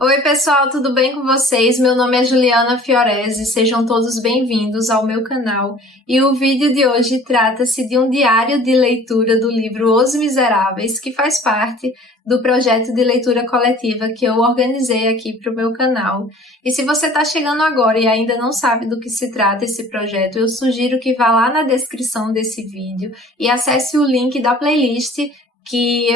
Oi, pessoal, tudo bem com vocês? Meu nome é Juliana Fiorese, sejam todos bem-vindos ao meu canal. E o vídeo de hoje trata-se de um diário de leitura do livro Os Miseráveis, que faz parte do projeto de leitura coletiva que eu organizei aqui para o meu canal. E se você está chegando agora e ainda não sabe do que se trata esse projeto, eu sugiro que vá lá na descrição desse vídeo e acesse o link da playlist que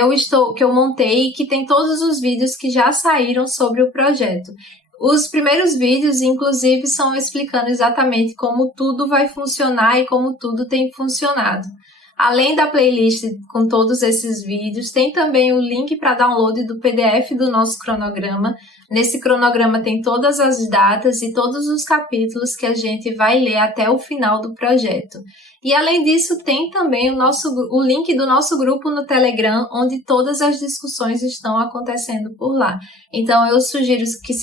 eu montei e que tem todos os vídeos que já saíram sobre o projeto. Os primeiros vídeos, inclusive, são explicando exatamente como tudo vai funcionar e como tudo tem funcionado. Além da playlist com todos esses vídeos, tem também o link para download do PDF do nosso cronograma. Nesse cronograma tem todas as datas e todos os capítulos que a gente vai ler até o final do projeto. E além disso, tem também o link do nosso grupo no Telegram, onde todas as discussões estão acontecendo por lá. Então eu sugiro que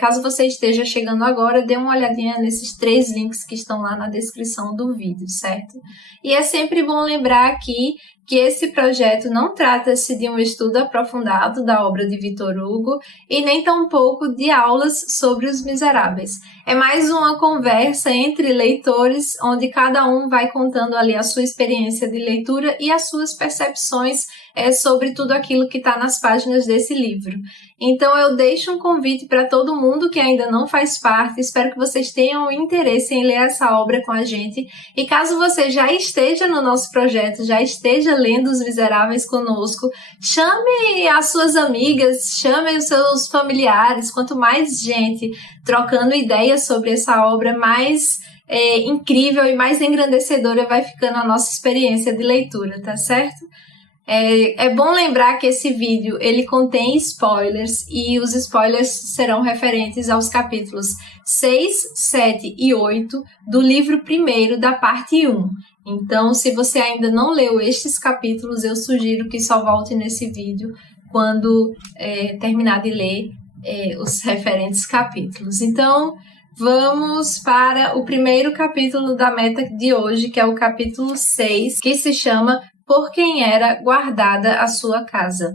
caso você esteja chegando agora, dê uma olhadinha nesses 3 links que estão lá na descrição do vídeo, certo? E é sempre bom lembrar aqui que esse projeto não trata-se de um estudo aprofundado da obra de Victor Hugo e nem tampouco de aulas sobre Os Miseráveis. É mais uma conversa entre leitores, onde cada um vai contando ali a sua experiência de leitura e as suas percepções sobre tudo aquilo que está nas páginas desse livro. Então eu deixo um convite para todo mundo que ainda não faz parte, espero que vocês tenham interesse em ler essa obra com a gente, e caso você já esteja no nosso projeto, já esteja lendo Os Miseráveis conosco, chame as suas amigas, chame os seus familiares, quanto mais gente trocando ideias sobre essa obra, mais incrível e mais engrandecedora vai ficando a nossa experiência de leitura, tá certo? É bom lembrar que esse vídeo ele contém spoilers e os spoilers serão referentes aos capítulos 6, 7 e 8 do livro primeiro da parte 1. Então, se você ainda não leu estes capítulos, eu sugiro que só volte nesse vídeo quando terminar de ler os referentes capítulos. Então, vamos para o primeiro capítulo da meta de hoje, que é o capítulo 6, que se chama Por Quem Era Guardada a Sua Casa.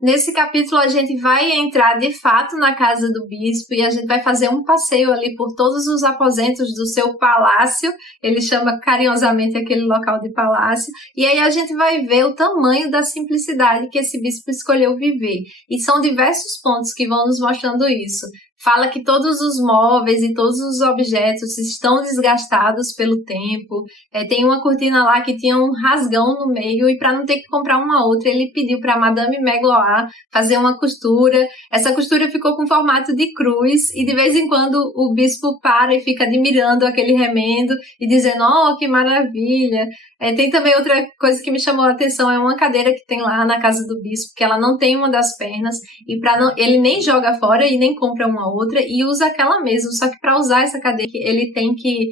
Nesse capítulo a gente vai entrar de fato na casa do bispo e a gente vai fazer um passeio ali por todos os aposentos do seu palácio. Ele chama carinhosamente aquele local de palácio. E aí a gente vai ver o tamanho da simplicidade que esse bispo escolheu viver. E são diversos pontos que vão nos mostrando isso. Fala que todos os móveis e todos os objetos estão desgastados pelo tempo. Tem uma cortina lá que tinha um rasgão no meio e para não ter que comprar uma outra, ele pediu para Madame Magloire fazer uma costura. Essa costura ficou com formato de cruz e de vez em quando o bispo para e fica admirando aquele remendo e dizendo, oh, que maravilha. Tem também outra coisa que me chamou a atenção, é uma cadeira que tem lá na casa do bispo, que ela não tem uma das pernas e ele nem joga fora e nem compra uma outra e usa aquela mesmo, só que para usar essa cadeira ele tem que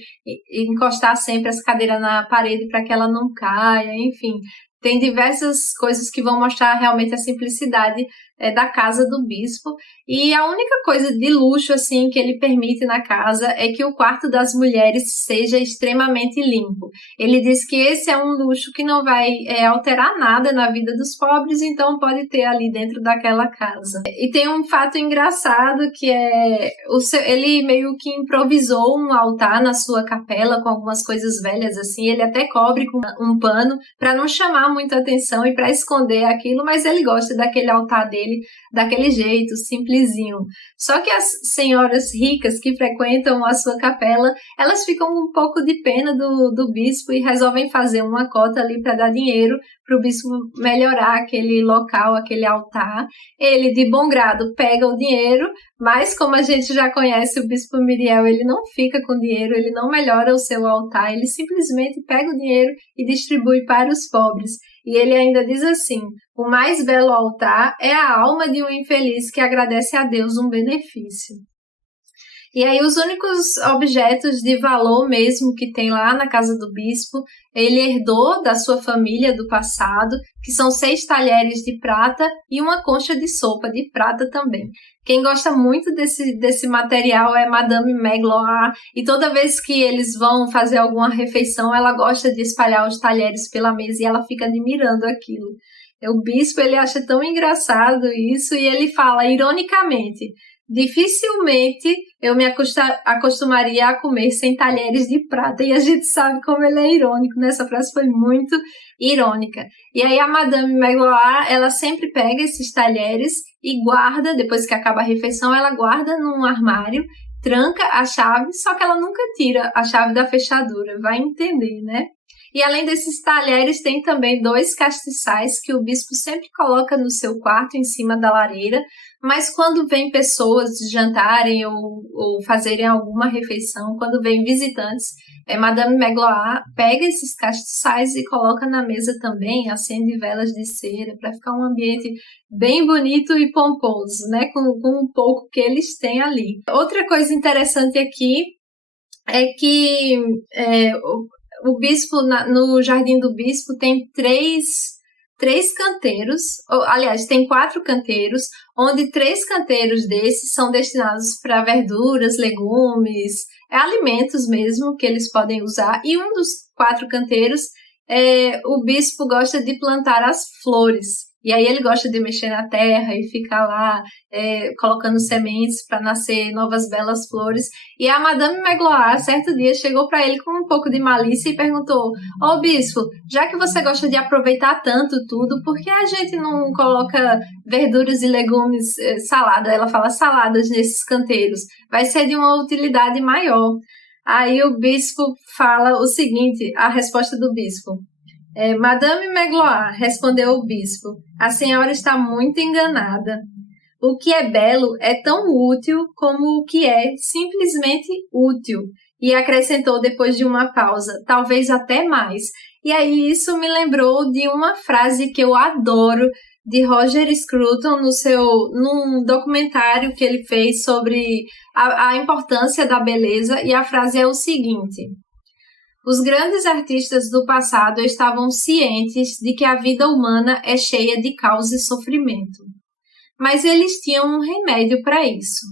encostar sempre essa cadeira na parede para que ela não caia, enfim. Tem diversas coisas que vão mostrar realmente a simplicidade da casa do bispo. E a única coisa de luxo assim que ele permite na casa é que o quarto das mulheres seja extremamente limpo. Ele diz que esse é um luxo que não vai alterar nada na vida dos pobres, então pode ter ali dentro daquela casa. E tem um fato engraçado que ele meio que improvisou um altar na sua capela com algumas coisas velhas assim. Ele até cobre com um pano para não chamar muita atenção e para esconder aquilo, mas ele gosta daquele altar dele daquele jeito, simplesinho. Só que as senhoras ricas que frequentam a sua capela, elas ficam um pouco de pena do bispo e resolvem fazer uma cota ali para dar dinheiro para o bispo melhorar aquele local, aquele altar. Ele, de bom grado, pega o dinheiro, mas como a gente já conhece o bispo Myriel, ele não fica com dinheiro, ele não melhora o seu altar, ele simplesmente pega o dinheiro e distribui para os pobres. E ele ainda diz assim, o mais belo altar é a alma de um infeliz que agradece a Deus um benefício. E aí os únicos objetos de valor mesmo que tem lá na casa do bispo, ele herdou da sua família do passado, que são 6 talheres de prata e uma concha de sopa de prata também. Quem gosta muito desse material é Madame Magloire, e toda vez que eles vão fazer alguma refeição, ela gosta de espalhar os talheres pela mesa e ela fica admirando aquilo. O bispo, ele acha tão engraçado isso e ele fala ironicamente: dificilmente eu me acostumaria a comer sem talheres de prata. E a gente sabe como ele é irônico, né? Essa frase foi muito irônica. E aí a Madame Magloire, ela sempre pega esses talheres e guarda, depois que acaba a refeição, ela guarda num armário, tranca a chave, só que ela nunca tira a chave da fechadura. Vai entender, né? E além desses talheres, tem também 2 castiçais que o bispo sempre coloca no seu quarto, em cima da lareira, mas quando vem pessoas jantarem ou fazerem alguma refeição, quando vem visitantes, Madame Magloire pega esses castiçais e coloca na mesa também, acende velas de cera, para ficar um ambiente bem bonito e pomposo, né, com um pouco que eles têm ali. Outra coisa interessante aqui é que o bispo, no Jardim do Bispo, tem três canteiros, aliás, tem 4 canteiros, onde 3 canteiros desses são destinados para verduras, legumes, alimentos mesmo que eles podem usar, e um dos 4 canteiros, o bispo gosta de plantar as flores. E aí ele gosta de mexer na terra e ficar lá colocando sementes para nascer novas belas flores. E a Madame Magloire, certo dia, chegou para ele com um pouco de malícia e perguntou: Ô bispo, já que você gosta de aproveitar tanto tudo, por que a gente não coloca verduras e legumes, salada? Ela fala saladas nesses canteiros. Vai ser de uma utilidade maior. Aí o bispo fala o seguinte, a resposta do bispo: Madame Magloire, respondeu o bispo, a senhora está muito enganada. O que é belo é tão útil como o que é simplesmente útil. E acrescentou depois de uma pausa, talvez até mais. E aí isso me lembrou de uma frase que eu adoro, de Roger Scruton, num documentário que ele fez sobre a importância da beleza, e a frase é o seguinte: os grandes artistas do passado estavam cientes de que a vida humana é cheia de caos e sofrimento. Mas eles tinham um remédio para isso.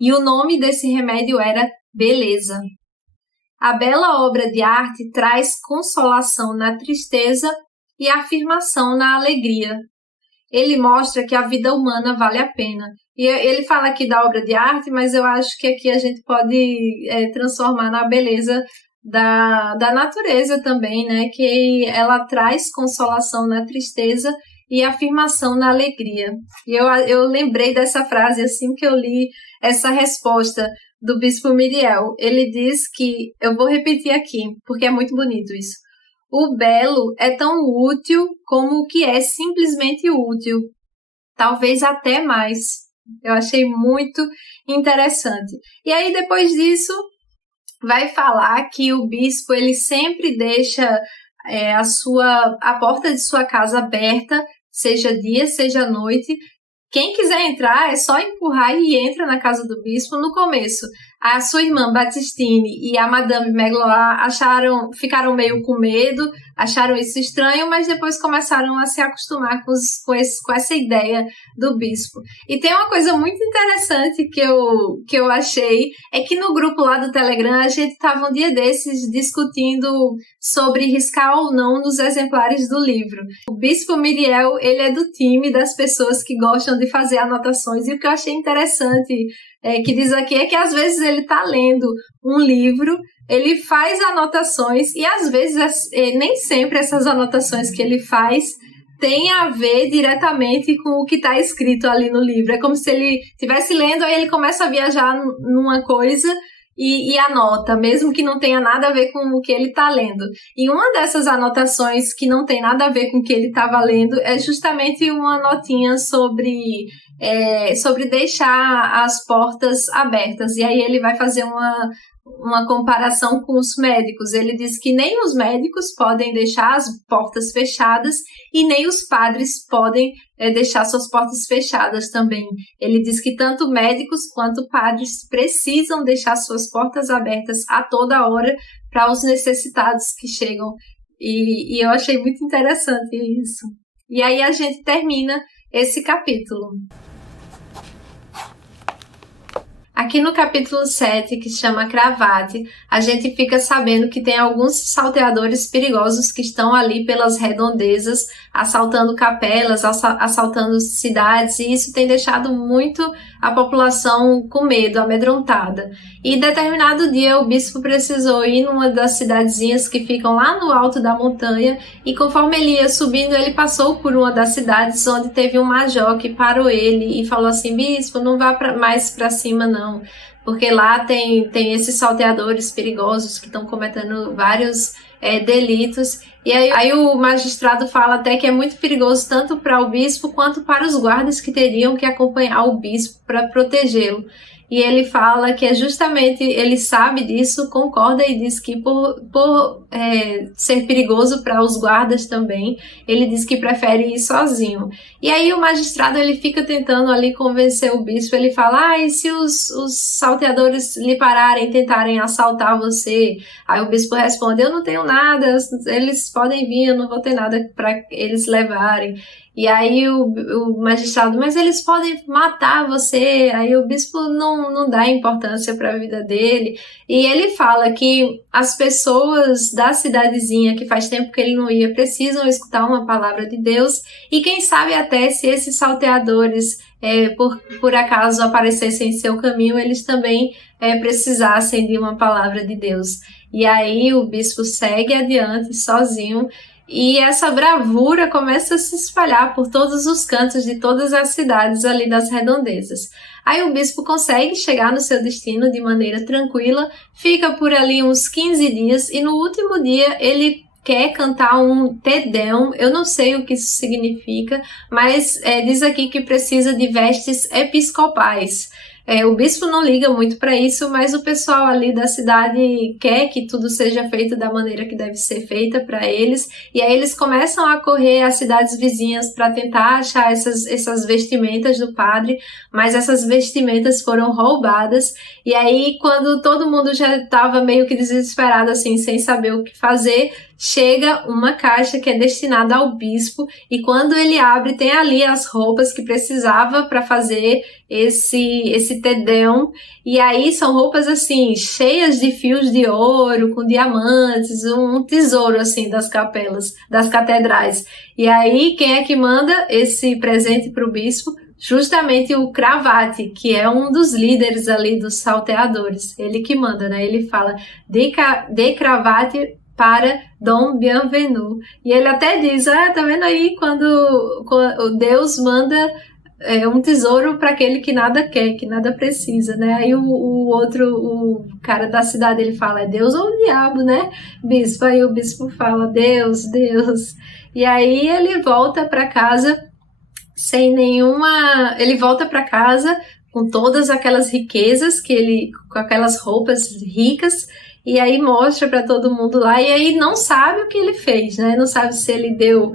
E o nome desse remédio era beleza. A bela obra de arte traz consolação na tristeza e afirmação na alegria. Ele mostra que a vida humana vale a pena. E ele fala aqui da obra de arte, mas eu acho que aqui a gente pode transformar na beleza da natureza também, né? Que ela traz consolação na tristeza e afirmação na alegria. E eu lembrei dessa frase assim que eu li essa resposta do Bispo Myriel. Ele diz que, eu vou repetir aqui, porque é muito bonito isso: o belo é tão útil como o que é simplesmente útil, talvez até mais. Eu achei muito interessante. E aí, depois disso, vai falar que o bispo ele sempre deixa a porta de sua casa aberta, seja dia, seja noite. Quem quiser entrar é só empurrar e entra na casa do bispo. No começo, a sua irmã Baptistine e a Madame Magloire ficaram meio com medo, acharam isso estranho, mas depois começaram a se acostumar com essa ideia do bispo. E tem uma coisa muito interessante que eu achei, é que no grupo lá do Telegram a gente estava um dia desses discutindo sobre riscar ou não nos exemplares do livro. O Bispo Myriel, ele é do time das pessoas que gostam de fazer anotações, e o que eu achei interessante que diz aqui é que às vezes ele está lendo um livro, ele faz anotações e às vezes nem sempre essas anotações que ele faz têm a ver diretamente com o que está escrito ali no livro. É como se ele estivesse lendo, aí ele começa a viajar numa coisa e anota, mesmo que não tenha nada a ver com o que ele está lendo. E uma dessas anotações que não tem nada a ver com o que ele estava lendo é justamente uma notinha sobre deixar as portas abertas. E aí ele vai fazer uma comparação com os médicos. Ele diz que nem os médicos podem deixar as portas fechadas e nem os padres podem deixar suas portas fechadas também. Ele diz que tanto médicos quanto padres precisam deixar suas portas abertas a toda hora para os necessitados que chegam. E eu achei muito interessante isso. E aí a gente termina esse capítulo. Aqui no capítulo 7, que se chama Cravate, a gente fica sabendo que tem alguns salteadores perigosos que estão ali pelas redondezas, assaltando capelas, assaltando cidades, e isso tem deixado muito a população com medo, amedrontada. E determinado dia o bispo precisou ir numa das cidadezinhas que ficam lá no alto da montanha, e conforme ele ia subindo, ele passou por uma das cidades onde teve um major que parou ele e falou assim: bispo, não vá mais para cima não, porque lá tem esses salteadores perigosos que estão cometendo vários delitos. E aí o magistrado fala até que é muito perigoso tanto para o bispo quanto para os guardas que teriam que acompanhar o bispo para protegê-lo. E ele fala que é justamente, ele sabe disso, concorda e diz que por ser perigoso para os guardas também, ele diz que prefere ir sozinho. E aí o magistrado ele fica tentando ali convencer o bispo, ele fala: e se os salteadores lhe pararem e tentarem assaltar você? Aí o bispo responde: eu não tenho nada, eles podem vir, eu não vou ter nada para eles levarem. E aí o magistrado: mas eles podem matar você. Aí o bispo não dá importância para a vida dele. E ele fala que as pessoas da cidadezinha, que faz tempo que ele não ia, precisam escutar uma palavra de Deus. E quem sabe até se esses salteadores, por acaso, aparecessem em seu caminho, eles também precisassem de uma palavra de Deus. E aí o bispo segue adiante sozinho. E essa bravura começa a se espalhar por todos os cantos de todas as cidades ali das redondezas. Aí o bispo consegue chegar no seu destino de maneira tranquila, fica por ali uns 15 dias e no último dia ele quer cantar um Te Deum. Eu não sei o que isso significa, mas diz aqui que precisa de vestes episcopais. O bispo não liga muito para isso, mas o pessoal ali da cidade quer que tudo seja feito da maneira que deve ser feita para eles, e aí eles começam a correr às cidades vizinhas para tentar achar essas vestimentas do padre, mas essas vestimentas foram roubadas. E aí, quando todo mundo já estava meio que desesperado, assim, sem saber o que fazer, chega uma caixa que é destinada ao bispo, e quando ele abre, tem ali as roupas que precisava para fazer esse Te Deum. E aí são roupas assim, cheias de fios de ouro, com diamantes, um tesouro assim das capelas, das catedrais. E aí quem é que manda esse presente para o bispo? Justamente o Cravate, que é um dos líderes ali dos salteadores. Ele que manda, né? Ele fala: de Cravate para Dom Bienvenu. E ele até diz: tá vendo aí quando Deus manda um tesouro para aquele que nada quer, que nada precisa, né? Aí o cara da cidade, ele fala: é Deus ou o diabo, né, bispo? Aí o bispo fala: Deus, Deus. E aí ele volta para casa ele volta para casa com todas aquelas riquezas com aquelas roupas ricas, e aí mostra para todo mundo lá, e aí não sabe o que ele fez, né? Não sabe se ele deu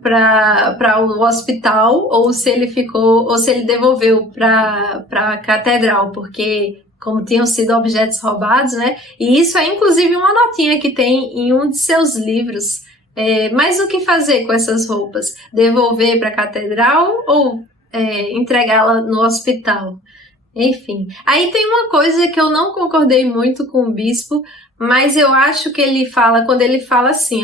para o hospital ou se ele devolveu para a catedral, porque como tinham sido objetos roubados, né? E isso é inclusive uma notinha que tem em um de seus livros. Mas o que fazer com essas roupas? Devolver para a catedral ou entregá-la no hospital? Enfim, aí tem uma coisa que eu não concordei muito com o bispo, mas eu acho que ele fala, quando ele fala assim,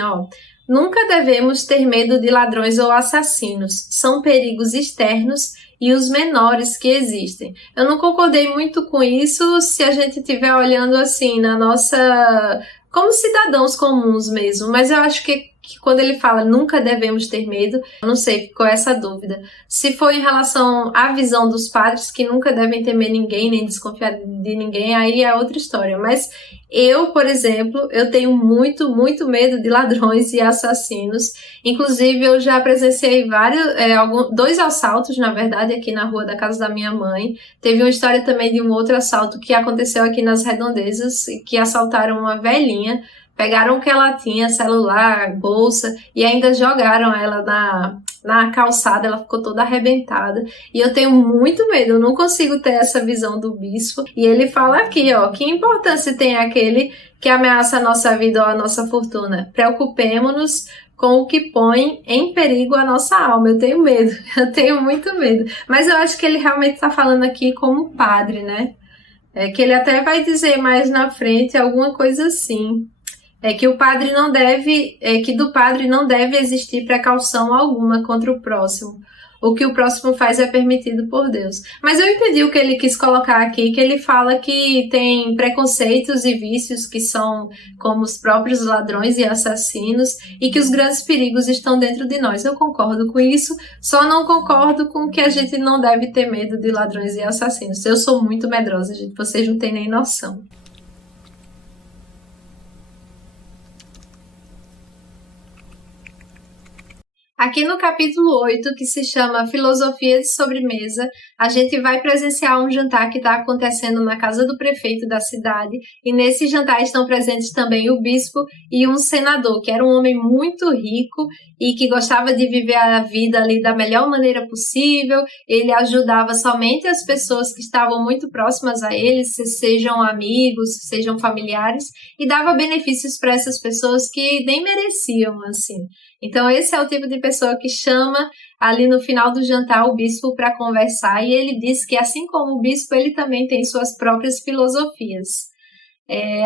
nunca devemos ter medo de ladrões ou assassinos, são perigos externos e os menores que existem. Eu não concordei muito com isso se a gente estiver olhando assim na nossa, como cidadãos comuns mesmo, mas eu acho que quando ele fala nunca devemos ter medo, eu não sei, ficou essa dúvida. Se for em relação à visão dos padres, que nunca devem temer ninguém, nem desconfiar de ninguém, aí é outra história. Mas eu, por exemplo, eu tenho muito, muito medo de ladrões e assassinos. Inclusive, eu já presenciei dois assaltos, na verdade, aqui na rua da casa da minha mãe. Teve uma história também de um outro assalto que aconteceu aqui nas redondezas, que assaltaram uma velhinha. Pegaram o que ela tinha, celular, bolsa, e ainda jogaram ela na calçada, ela ficou toda arrebentada. E eu tenho muito medo, eu não consigo ter essa visão do bispo. E ele fala aqui, ó, que importância tem aquele que ameaça a nossa vida ou a nossa fortuna? Preocupemo-nos com o que põe em perigo a nossa alma. Eu tenho medo, eu tenho muito medo. Mas eu acho que ele realmente está falando aqui como padre, né? Que ele até vai dizer mais na frente alguma coisa assim. Que o padre não deve, que do padre não deve existir precaução alguma contra o próximo. O que o próximo faz é permitido por Deus. Mas eu entendi o que ele quis colocar aqui, que ele fala que tem preconceitos e vícios que são como os próprios ladrões e assassinos e que os grandes perigos estão dentro de nós. Eu concordo com isso, só não concordo com que a gente não deve ter medo de ladrões e assassinos. Eu sou muito medrosa, gente, vocês não têm nem noção. Aqui no capítulo 8, que se chama Filosofia de Sobremesa, a gente vai presenciar um jantar que está acontecendo na casa do prefeito da cidade, e nesse jantar estão presentes também o bispo e um senador, que era um homem muito rico e que gostava de viver a vida ali da melhor maneira possível. Ele ajudava somente as pessoas que estavam muito próximas a ele, sejam amigos, sejam familiares, e dava benefícios para essas pessoas que nem mereciam, assim. Então esse é o tipo de pessoa que chama ali no final do jantar o bispo para conversar, e ele diz que assim como o bispo, ele também tem suas próprias filosofias.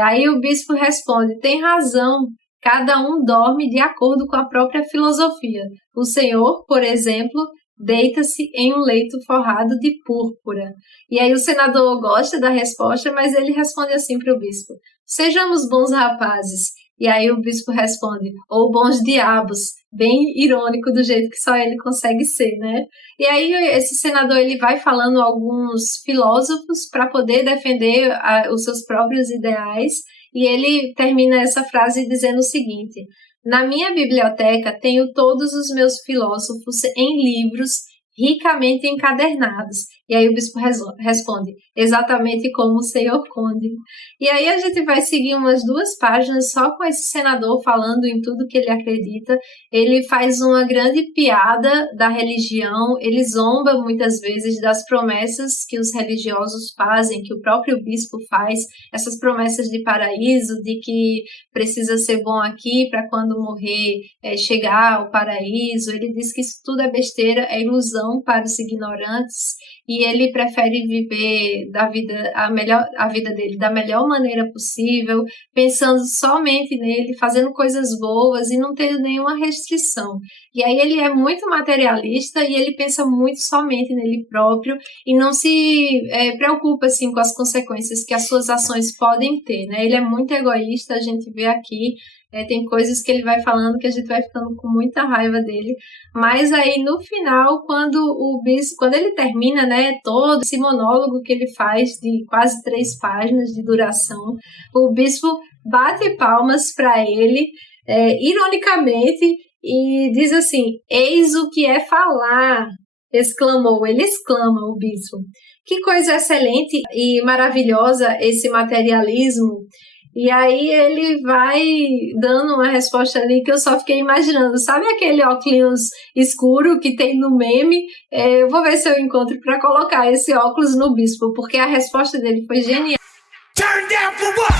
Aí o bispo responde: tem razão, cada um dorme de acordo com a própria filosofia. O Senhor, por exemplo, deita-se em um leito forrado de púrpura. E aí o senador gosta da resposta, mas ele responde assim para o bispo: sejamos bons rapazes. E aí o bispo responde: ou bons diabos, bem irônico do jeito que só ele consegue ser, né? E aí esse senador ele vai falando alguns filósofos para poder defender os seus próprios ideais, e ele termina essa frase dizendo o seguinte: na minha biblioteca tenho todos os meus filósofos em livros ricamente encadernados. E aí o bispo responde: exatamente como o senhor conde. E aí a gente vai seguir umas 2 páginas só com esse senador falando em tudo que ele acredita. Ele faz uma grande piada da religião, ele zomba muitas vezes das promessas que os religiosos fazem, que o próprio bispo faz, essas promessas de paraíso, de que precisa ser bom aqui para quando morrer chegar ao paraíso. Ele diz que isso tudo é besteira, é ilusão para os ignorantes, e ele prefere viver a vida dele da melhor maneira possível, pensando somente nele, fazendo coisas boas e não tendo nenhuma restrição. E aí ele é muito materialista e ele pensa muito somente nele próprio e não se preocupa assim, com as consequências que as suas ações podem ter, né? Ele é muito egoísta, a gente vê aqui. Tem coisas que ele vai falando que a gente vai ficando com muita raiva dele, mas aí no final, quando o bispo, quando ele termina, né, todo esse monólogo que ele faz de quase 3 páginas de duração, o bispo bate palmas para ele, ironicamente, e diz assim: eis o que é falar, ele exclama, o bispo. Que coisa excelente e maravilhosa esse materialismo. E aí ele vai dando uma resposta ali que eu só fiquei imaginando. Sabe aquele óculos escuro que tem no meme? Eu vou ver se eu encontro para colocar esse óculos no bispo, porque a resposta dele foi genial. Turn down for what?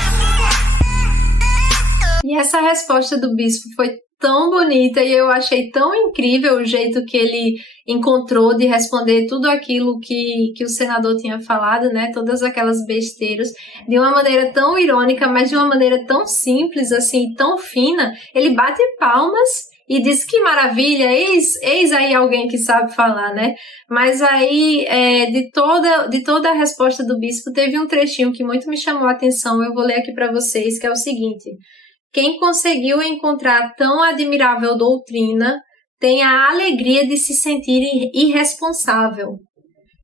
E essa resposta do bispo foi tão bonita e eu achei tão incrível o jeito que ele encontrou de responder tudo aquilo que o senador tinha falado, né? Todas aquelas besteiras, de uma maneira tão irônica, mas de uma maneira tão simples, assim, tão fina. Ele bate palmas e diz: que maravilha, eis aí alguém que sabe falar, né? Mas aí, de toda a resposta do bispo, teve um trechinho que muito me chamou a atenção, eu vou ler aqui para vocês, que é o seguinte: quem conseguiu encontrar tão admirável doutrina tem a alegria de se sentir irresponsável,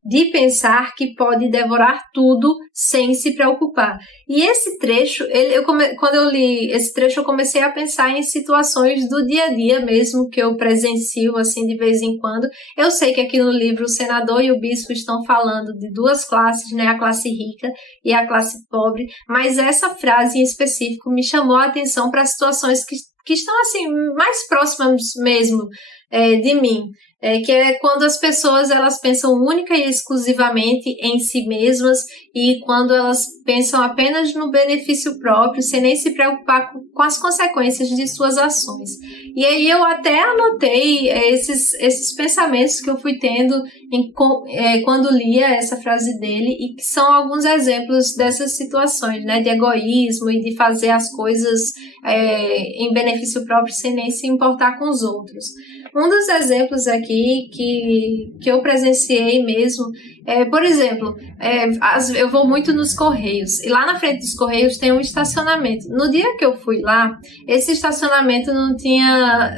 de pensar que pode devorar tudo sem se preocupar. E esse trecho, quando eu li esse trecho, eu comecei a pensar em situações do dia a dia mesmo, que eu presencio assim de vez em quando. Eu sei que aqui no livro o senador e o bispo estão falando de duas classes, né, a classe rica e a classe pobre, mas essa frase em específico me chamou a atenção para situações que estão assim mais próximas mesmo de mim. Que é quando as pessoas elas pensam única e exclusivamente em si mesmas e quando elas pensam apenas no benefício próprio, sem nem se preocupar com as consequências de suas ações. E aí eu até anotei esses pensamentos que eu fui tendo quando lia essa frase dele e que são alguns exemplos dessas situações, né, de egoísmo e de fazer as coisas em benefício próprio sem nem se importar com os outros. Um dos exemplos aqui que eu presenciei mesmo por exemplo, eu vou muito nos Correios e lá na frente dos Correios tem um estacionamento. No dia que eu fui lá, esse estacionamento não tinha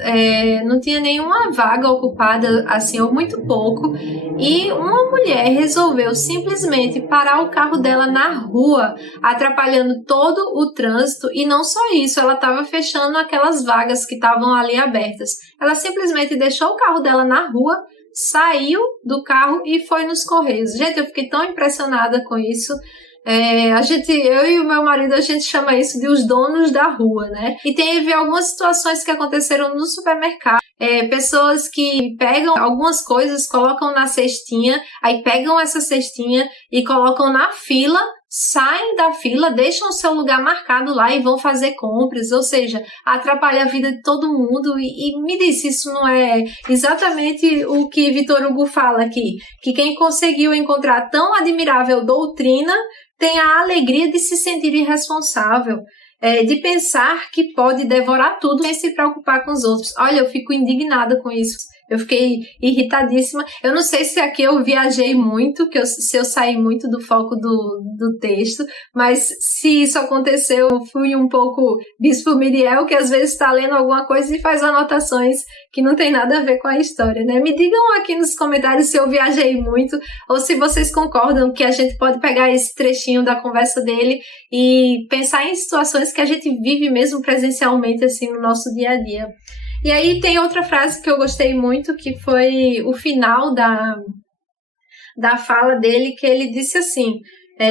nenhuma vaga ocupada, assim, ou muito pouco, e uma mulher resolveu simplesmente parar o carro dela na rua, atrapalhando todo o trânsito, e não só isso, ela estava fechando aquelas vagas que estavam ali abertas. Ela simplesmente deixou o carro dela na rua, saiu do carro e foi nos Correios. Gente, eu fiquei tão impressionada com isso. Eu e o meu marido, a gente chama isso de os donos da rua, né? E teve algumas situações que aconteceram no supermercado. Pessoas que pegam algumas coisas, colocam na cestinha, aí pegam essa cestinha e colocam na fila, saem da fila, deixam o seu lugar marcado lá e vão fazer compras, ou seja, atrapalha a vida de todo mundo e me diz se isso não é exatamente o que Victor Hugo fala aqui, que quem conseguiu encontrar tão admirável doutrina tem a alegria de se sentir irresponsável, de pensar que pode devorar tudo sem se preocupar com os outros. Olha, eu fico indignada com isso. Eu fiquei irritadíssima. Eu não sei se aqui eu viajei muito, se eu saí muito do foco do texto, mas se isso aconteceu, eu fui um pouco Bispo Miriel, que às vezes está lendo alguma coisa e faz anotações que não tem nada a ver com a história, né? Me digam aqui nos comentários se eu viajei muito ou se vocês concordam que a gente pode pegar esse trechinho da conversa dele e pensar em situações que a gente vive mesmo presencialmente, assim, no nosso dia a dia. E aí tem outra frase que eu gostei muito, que foi o final da fala dele, que ele disse assim: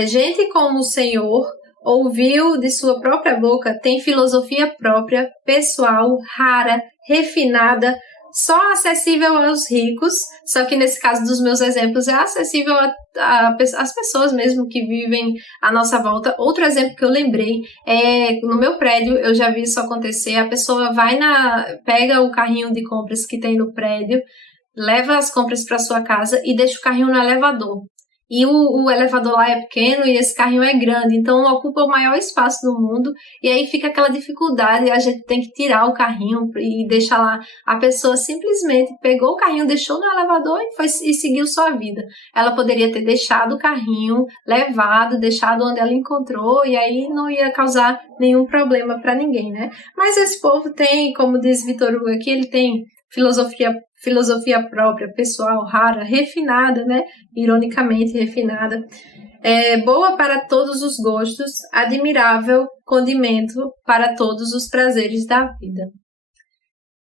gente como o Senhor ouviu de sua própria boca, tem filosofia própria, pessoal, rara, refinada, só acessível aos ricos, só que nesse caso dos meus exemplos é acessível às pessoas mesmo que vivem à nossa volta. Outro exemplo que eu lembrei no meu prédio, eu já vi isso acontecer, a pessoa pega o carrinho de compras que tem no prédio, leva as compras para sua casa e deixa o carrinho no elevador. E o elevador lá é pequeno e esse carrinho é grande, então ocupa o maior espaço do mundo, e aí fica aquela dificuldade, a gente tem que tirar o carrinho e deixar lá. A pessoa simplesmente pegou o carrinho, deixou no elevador e seguiu sua vida. Ela poderia ter deixado o carrinho, deixado onde ela encontrou, e aí não ia causar nenhum problema para ninguém, né? Mas esse povo tem, como diz Victor Hugo aqui, ele tem filosofia própria, pessoal, rara, refinada, né? Ironicamente refinada. Boa para todos os gostos, admirável condimento para todos os prazeres da vida.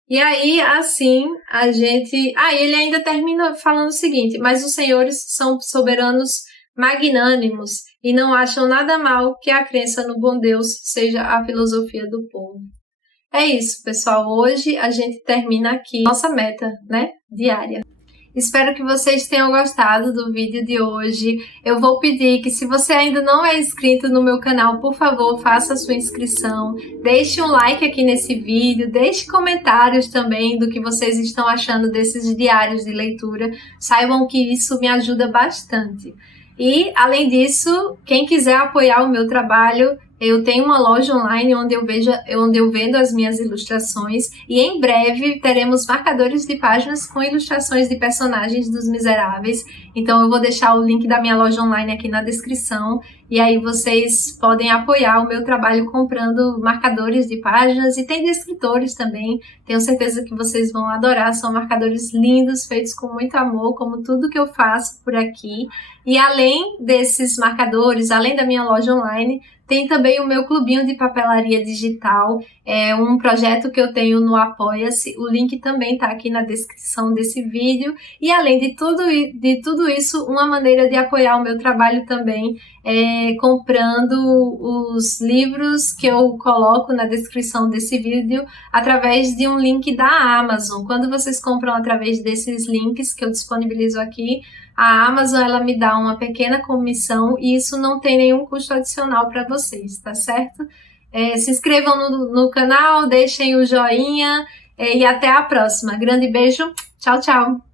E aí, assim, a gente... ele ainda termina falando o seguinte: mas os senhores são soberanos magnânimos e não acham nada mal que a crença no bom Deus seja a filosofia do povo. É isso, pessoal. Hoje a gente termina aqui nossa meta, né, diária. Espero que vocês tenham gostado do vídeo de hoje. Eu vou pedir que, se você ainda não é inscrito no meu canal, por favor, faça a sua inscrição. Deixe um like aqui nesse vídeo, deixe comentários também do que vocês estão achando desses diários de leitura. Saibam que isso me ajuda bastante. E, além disso, quem quiser apoiar o meu trabalho, Eu tenho uma loja online onde eu vendo as minhas ilustrações e em breve teremos marcadores de páginas com ilustrações de personagens dos Miseráveis. Então eu vou deixar o link da minha loja online aqui na descrição e aí vocês podem apoiar o meu trabalho comprando marcadores de páginas e tem de escritores também. Tenho certeza que vocês vão adorar, são marcadores lindos, feitos com muito amor, como tudo que eu faço por aqui. E além desses marcadores, além da minha loja online, tem também o meu clubinho de papelaria digital, é um projeto que eu tenho no Apoia-se, o link também está aqui na descrição desse vídeo. E além de tudo isso, uma maneira de apoiar o meu trabalho também é comprando os livros que eu coloco na descrição desse vídeo através de um link da Amazon. Quando vocês compram através desses links que eu disponibilizo aqui, a Amazon ela me dá uma pequena comissão e isso não tem nenhum custo adicional para vocês, tá certo? Se inscrevam no canal, deixem o joinha e até a próxima. Grande beijo, tchau, tchau!